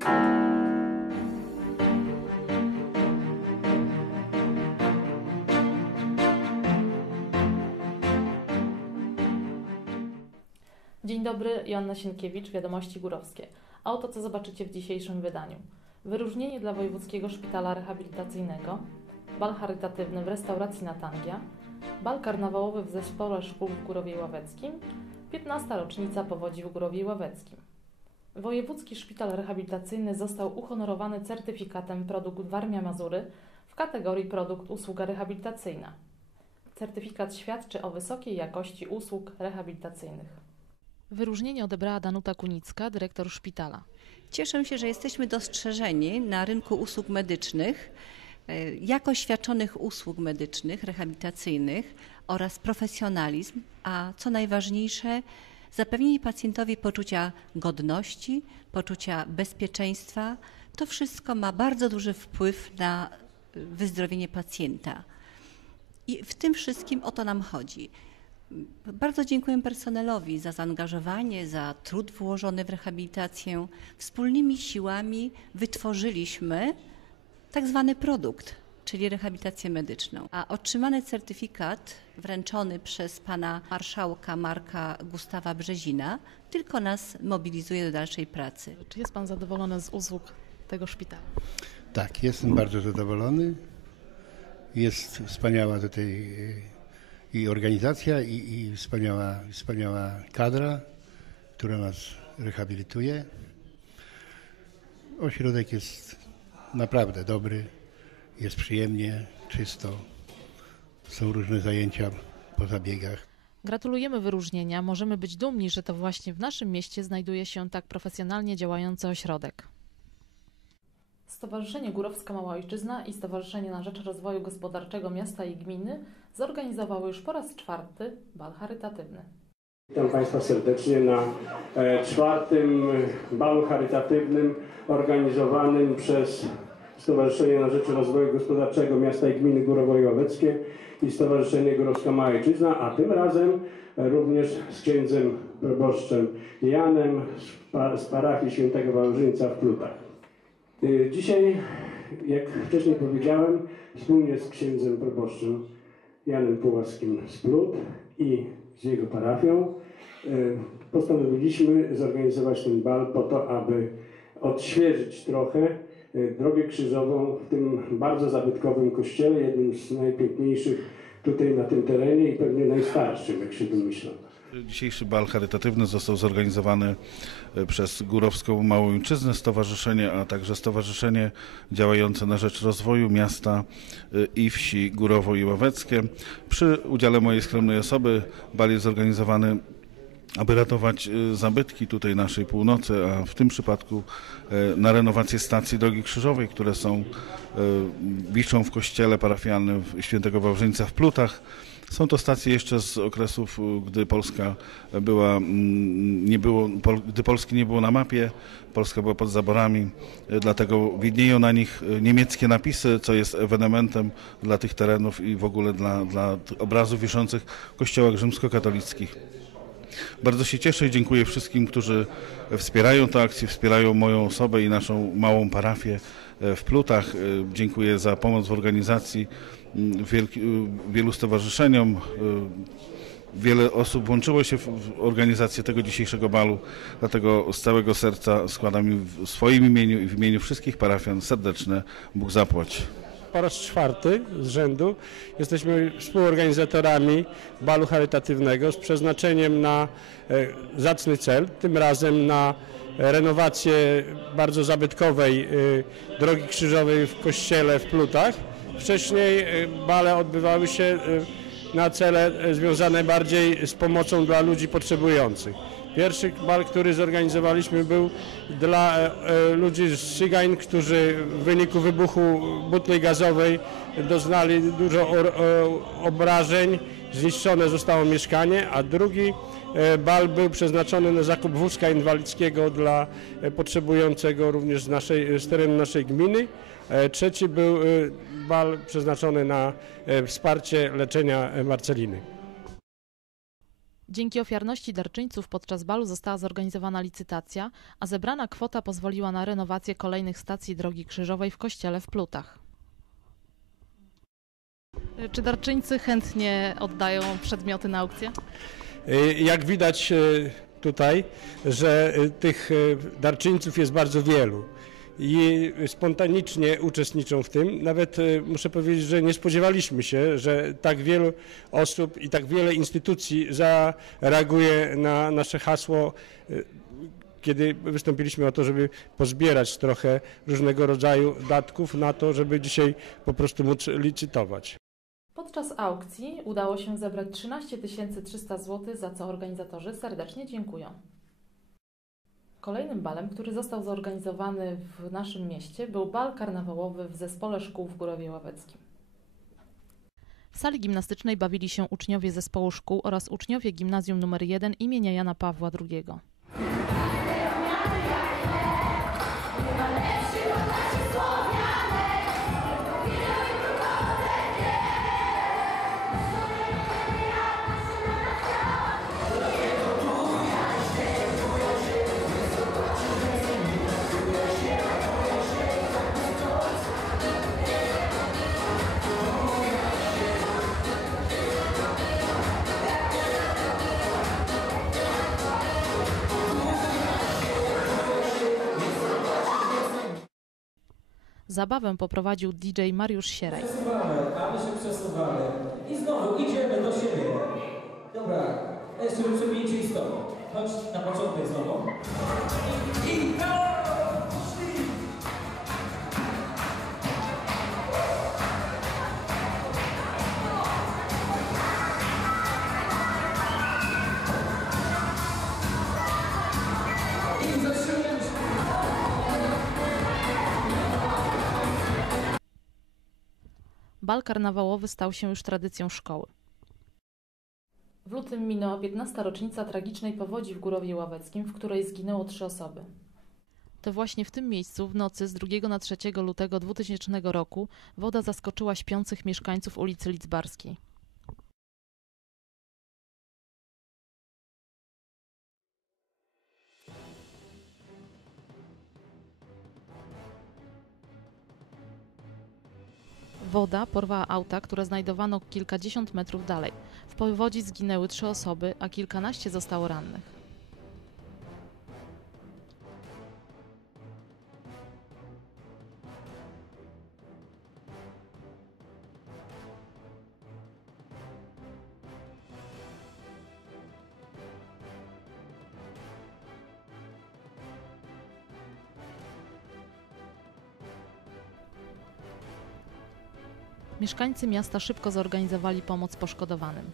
Dzień dobry, Joanna Sienkiewicz, Wiadomości Górowskie. A oto co zobaczycie w dzisiejszym wydaniu. Wyróżnienie dla Wojewódzkiego Szpitala Rehabilitacyjnego, bal charytatywny w restauracji Natangia, bal karnawałowy w Zespole Szkół w Górowie Ławeckim, 15. rocznica powodzi w Górowie Ławeckim. Wojewódzki Szpital Rehabilitacyjny został uhonorowany certyfikatem Produkt Warmia Mazury w kategorii Produkt Usługa Rehabilitacyjna. Certyfikat świadczy o wysokiej jakości usług rehabilitacyjnych. Wyróżnienie odebrała Danuta Kunicka, dyrektor szpitala. Cieszę się, że jesteśmy dostrzeżeni na rynku usług medycznych, e, jakość świadczonych usług medycznych, rehabilitacyjnych oraz profesjonalizm, a co najważniejsze, zapewnienie pacjentowi poczucia godności, poczucia bezpieczeństwa. To wszystko ma bardzo duży wpływ na wyzdrowienie pacjenta. I w tym wszystkim o to nam chodzi. Bardzo dziękuję personelowi za zaangażowanie, za trud włożony w rehabilitację. Wspólnymi siłami wytworzyliśmy tak zwany produkt, czyli rehabilitację medyczną. A otrzymany certyfikat wręczony przez pana marszałka Marka Gustawa Brzezina tylko nas mobilizuje do dalszej pracy. Czy jest Pan zadowolony z usług tego szpitala? Tak, jestem bardzo zadowolony. Jest wspaniała tutaj i organizacja, i, i wspaniała, wspaniała kadra, która nas rehabilituje. Ośrodek jest naprawdę dobry, jest przyjemnie, czysto. Są różne zajęcia po zabiegach. Gratulujemy wyróżnienia. Możemy być dumni, że to właśnie w naszym mieście znajduje się tak profesjonalnie działający ośrodek. Stowarzyszenie Górowska Mała Ojczyzna i Stowarzyszenie na Rzecz Rozwoju Gospodarczego Miasta i Gminy zorganizowały już po raz czwarty bal charytatywny. Witam Państwa serdecznie na e, czwartym balu charytatywnym organizowanym przez Stowarzyszenie na Rzecz Rozwoju Gospodarczego Miasta i Gminy Górowo-Ławeckie i Stowarzyszenie Górowska Mała Ojczyzna, a tym razem również z księdzem proboszczem Janem z parafii świętego Wałżyńca w Plutach. Y, dzisiaj, jak wcześniej powiedziałem, wspólnie z księdzem proboszczem Janem Puławskim z Plut i z jego parafią y, postanowiliśmy zorganizować ten bal po to, aby odświeżyć trochę drogę krzyżową w tym bardzo zabytkowym kościele, jednym z najpiękniejszych tutaj na tym terenie i pewnie najstarszym, jak się domyślam. Dzisiejszy bal charytatywny został zorganizowany e, przez Górowską Małą Ojczyznę Stowarzyszenie, a także Stowarzyszenie działające na rzecz rozwoju miasta e, i wsi Górowo i Ławeckie. Przy udziale mojej skromnej osoby bal jest zorganizowany aby ratować e, zabytki tutaj naszej północy, a w tym przypadku na renowację stacji Drogi Krzyżowej, które są wiszą w kościele parafialnym świętego Wałżyńca w Plutach. Są to stacje jeszcze z okresów, y, gdy Polska była, mm, nie było, gdy Polski nie było na mapie, Polska była pod zaborami, y, dlatego widnieją na nich y, niemieckie napisy, co jest ewenementem dla tych terenów i w ogóle dla, dla obrazów wiszących w kościołach rzymskokatolickich. Bardzo się cieszę i dziękuję wszystkim, którzy wspierają tę akcję, wspierają moją osobę i naszą małą parafię w Plutach. Dziękuję za pomoc w organizacji wielki, wielu stowarzyszeniom. Wiele osób włączyło się w organizację tego dzisiejszego balu, dlatego z całego serca składam w swoim imieniu i w imieniu wszystkich parafian serdeczne Bóg zapłać po raz czwarty z rzędu jesteśmy współorganizatorami balu charytatywnego z przeznaczeniem na e, zacny cel, tym razem na renowację bardzo zabytkowej e, drogi krzyżowej w kościele w Plutach. Wcześniej bale odbywały się na cele związane bardziej z pomocą dla ludzi potrzebujących. Pierwszy bal, który zorganizowaliśmy był dla e, e, ludzi z Sigań, którzy w wyniku wybuchu butnej gazowej doznali dużo obrażeń, zniszczone zostało mieszkanie, a drugi e, bal był przeznaczony na zakup wózka inwalidzkiego dla potrzebującego również z, naszej, z terenu naszej gminy. Trzeci był bal przeznaczony na wsparcie leczenia Marceliny. Dzięki ofiarności darczyńców podczas balu została zorganizowana licytacja, a zebrana kwota pozwoliła na renowację kolejnych stacji drogi krzyżowej w kościele w Plutach. Czy darczyńcy chętnie oddają przedmioty na aukcję? Y, Jak widać y, tutaj, że y, tych darczyńców jest bardzo wielu i spontanicznie uczestniczą w tym. Nawet y, muszę powiedzieć, że nie spodziewaliśmy się, że tak wielu osób i tak wiele instytucji zareaguje na nasze hasło, y, kiedy wystąpiliśmy o to, żeby pozbierać trochę różnego rodzaju datków na to, żeby dzisiaj po prostu móc licytować. Podczas aukcji udało się zebrać 13 300 zł, za co organizatorzy serdecznie dziękują. Kolejnym balem, który został zorganizowany w naszym mieście, był bal karnawałowy w zespole szkół w Górowie Ławeckim. W sali gimnastycznej bawili się uczniowie zespołu szkół oraz uczniowie gimnazjum nr 1 imienia Jana Pawła II. Zabawę poprowadził DJ Mariusz Sieraj. Przesuwamy, a się przesuwamy. I znowu idziemy do siebie. Dobra, jeszcze przebijcie i stop. Chodź na początek znowu. I I Bal karnawałowy stał się już tradycją szkoły. W lutym minęła 15. rocznica tragicznej powodzi w Górowie Ławeckim, w której zginęło trzy osoby. To właśnie w tym miejscu w nocy z 2 na 3 lutego 2000 roku woda zaskoczyła śpiących mieszkańców ulicy Lidzbarskiej. Woda porwała auta, które znajdowano kilkadziesiąt metrów dalej. W powodzi zginęły trzy osoby, a kilkanaście zostało rannych. Mieszkańcy miasta szybko zorganizowali pomoc poszkodowanym.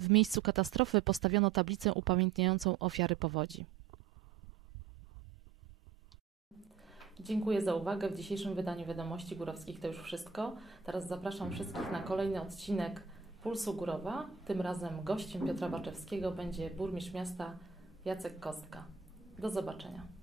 W miejscu katastrofy postawiono tablicę upamiętniającą ofiary powodzi. Dziękuję za uwagę. W dzisiejszym wydaniu Wiadomości Górowskich to już wszystko. Teraz zapraszam wszystkich na kolejny odcinek Pulsu Górowa. Tym razem gościem Piotra Baczewskiego będzie burmistrz miasta Jacek Kostka. Do zobaczenia.